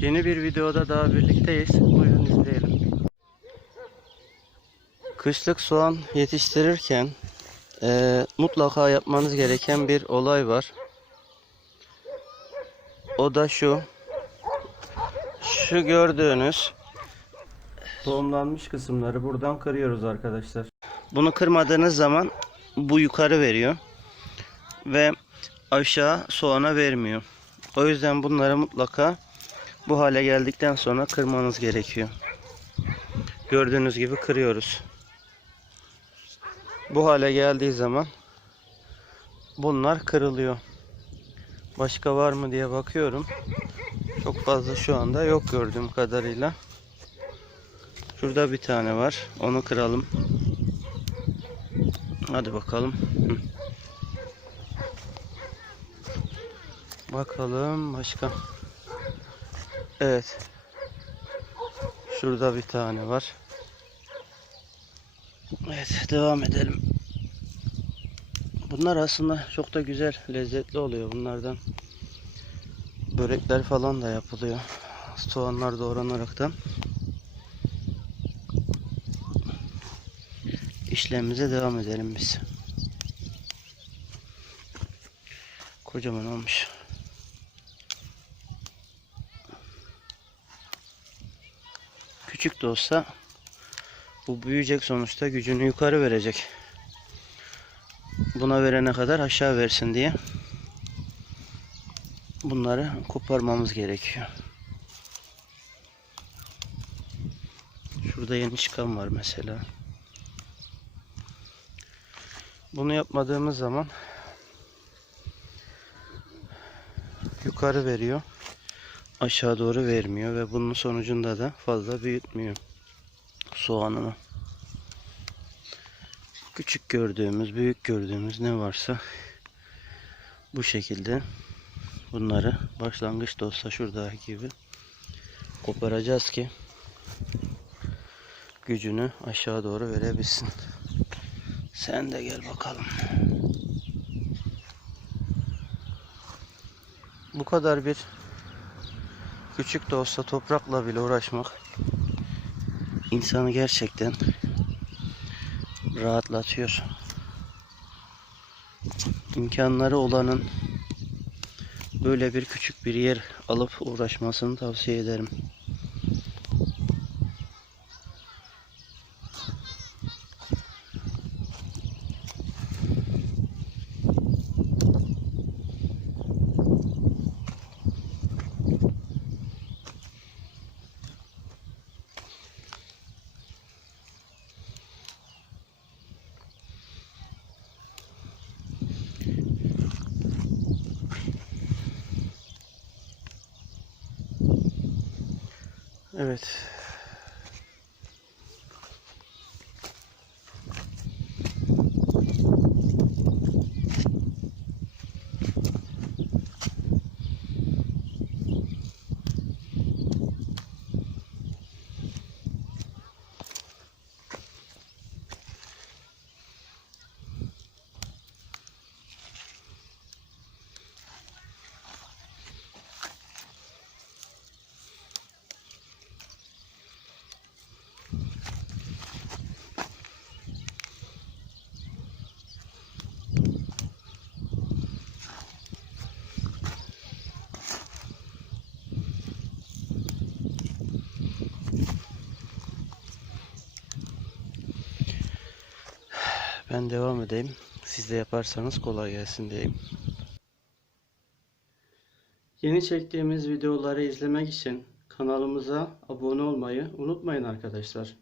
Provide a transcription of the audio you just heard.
Yeni bir videoda daha birlikteyiz. Buyurun izleyelim. Kışlık soğan yetiştirirken eee, mutlaka yapmanız gereken bir olay var. O da şu. Şu gördüğünüz tohumlanmış kısımları buradan kırıyoruz arkadaşlar. Bunu kırmadığınız zaman bu yukarı veriyor ve aşağı soğana vermiyor. O yüzden bunları mutlaka bu hale geldikten sonra kırmanız gerekiyor. Gördüğünüz gibi kırıyoruz. Bu hale geldiği zaman bunlar kırılıyor. Başka var mı diye bakıyorum. Çok fazla şu anda yok gördüğüm kadarıyla. Şurada bir tane var. Onu kıralım. Hadi bakalım. Bakalım başka. Evet. Şurada bir tane var. Evet devam edelim. Bunlar aslında çok da güzel, lezzetli oluyor bunlardan. Börekler falan da yapılıyor. Soğanlar doğranaraktan. İşlemimize devam edelim biz. Kocaman olmuş. Küçük de olsa bu büyüyecek sonuçta gücünü yukarı verecek. Buna verene kadar aşağı versin diye bunları koparmamız gerekiyor. Şurada yeni çıkan var mesela. Bunu yapmadığımız zaman yukarı veriyor. Aşağı doğru vermiyor ve bunun sonucunda da fazla büyütmüyor soğanını. Küçük gördüğümüz, büyük gördüğümüz ne varsa bu şekilde bunları başlangıçta olsa şuradaki gibi koparacağız ki gücünü aşağı doğru verebilsin. Sen de gel bakalım. Bu kadar bir küçük de olsa toprakla bile uğraşmak insanı gerçekten rahatlatıyor. İmkanları olanın böyle bir küçük bir yer alıp uğraşmasını tavsiye ederim. Evet. Ben devam edeyim. Siz de yaparsanız kolay gelsin diyeyim. Yeni çektiğimiz videoları izlemek için kanalımıza abone olmayı unutmayın arkadaşlar.